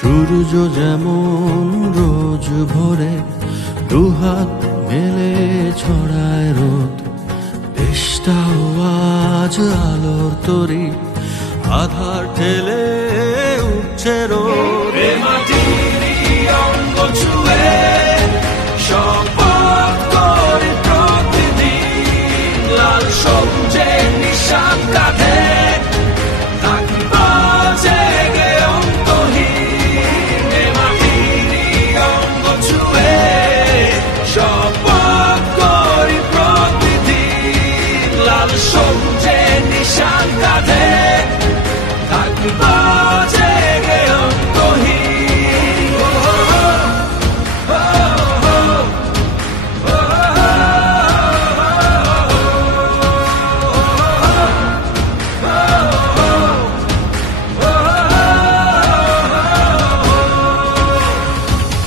সূর্য যেমন রোজ ভোরে দুহাত মেলে ছড়ায় রোদ, দেশটাও আজ আলোর তরি আধার ঠেলে উঠছে রোদ। মাটির অঙ্গ ছুঁয়ে শপথ করি প্রতিদিন, লাল সবুজের নিশান কাঁধে থাকব জেগে অন্তহীন। মাটির অঙ্গ ছুঁয়ে শপথ করি প্রতিদিন, লাল সবুজের নিশান কাঁধে থাকব জেগে অন্তহীন।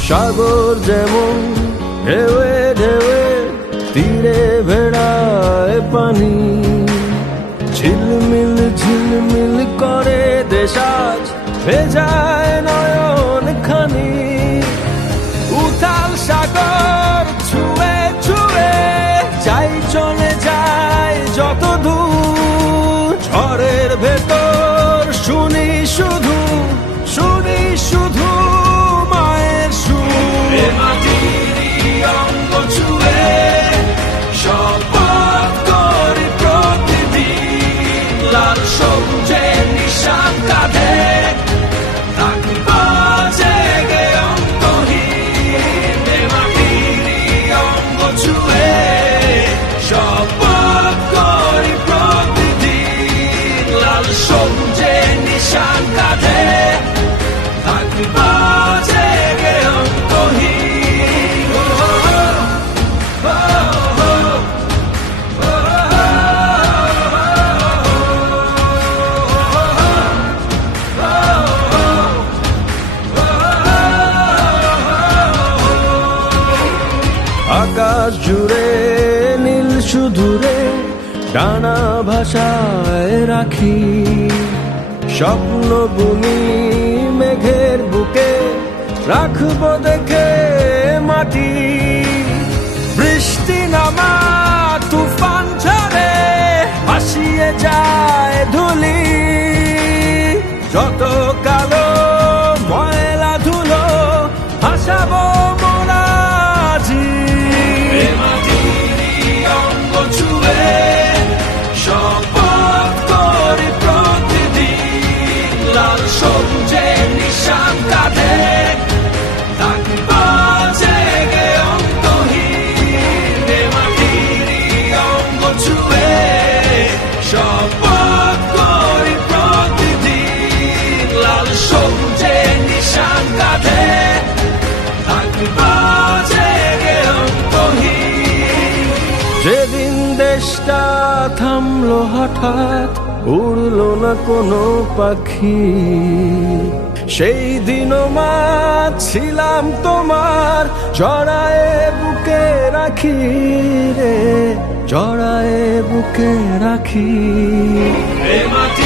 সাগর যেমন ঢেউয়ে ঢেউয়ে তীরে ভেড়ায় পানি, ঝিলমিল ঝিলমিল করে দেশ আজ ভেজায় নয়ন খানি। উথাল সাগর ছুঁয়ে ছুঁয়ে যাই চলে যায় যত দূর, ঝড়ের ভেতর শুনি শুধু মায়ের সুর। মাটির অঙ্গ ছুঁয়ে শপথ করি প্রতিদিন, লাল সবুজের নিশান কাঁধে থাকব জেগে অন্তহীন। মাটির অঙ্গ ছুঁয়ে শপথ করি প্রতিদিন, লাল সবুজের নিশান কাঁধে থাকব জেগে অন্তহীন। আকাশ জুড়ে নীল শুধুরে ডানা ভাষায় রাখি, স্বপ্ন বুনি মেঘের বুকে রাখবো দেখে মাটি। বৃষ্টি নামা তুফান ঝড়ে ভাসিয়ে যায় ধুলি, যত কালো ময়লা ধুলো ভাসাবো মোরা জি। মাটির অঙ্গ ছুঁয়ে শপথ করি প্রতিদিন, লাল সবুজের নিশান কাঁধে থাকব জেগে অন্তহীন। মাটির অঙ্গ ছুঁয়ে শপথ করি প্রতিদিন, লাল সবুজের নিশান কাঁধে থাকব জেগে অন্তহীন। যেদিন দেশটা থামলো হঠাৎ, উড়লো না কোনো পাখি, সেই দিনও মা ছিলাম তোমার, জড়ায়ে বুকে রাখি রে, জড়ায়ে বুকে রাখি। মাটি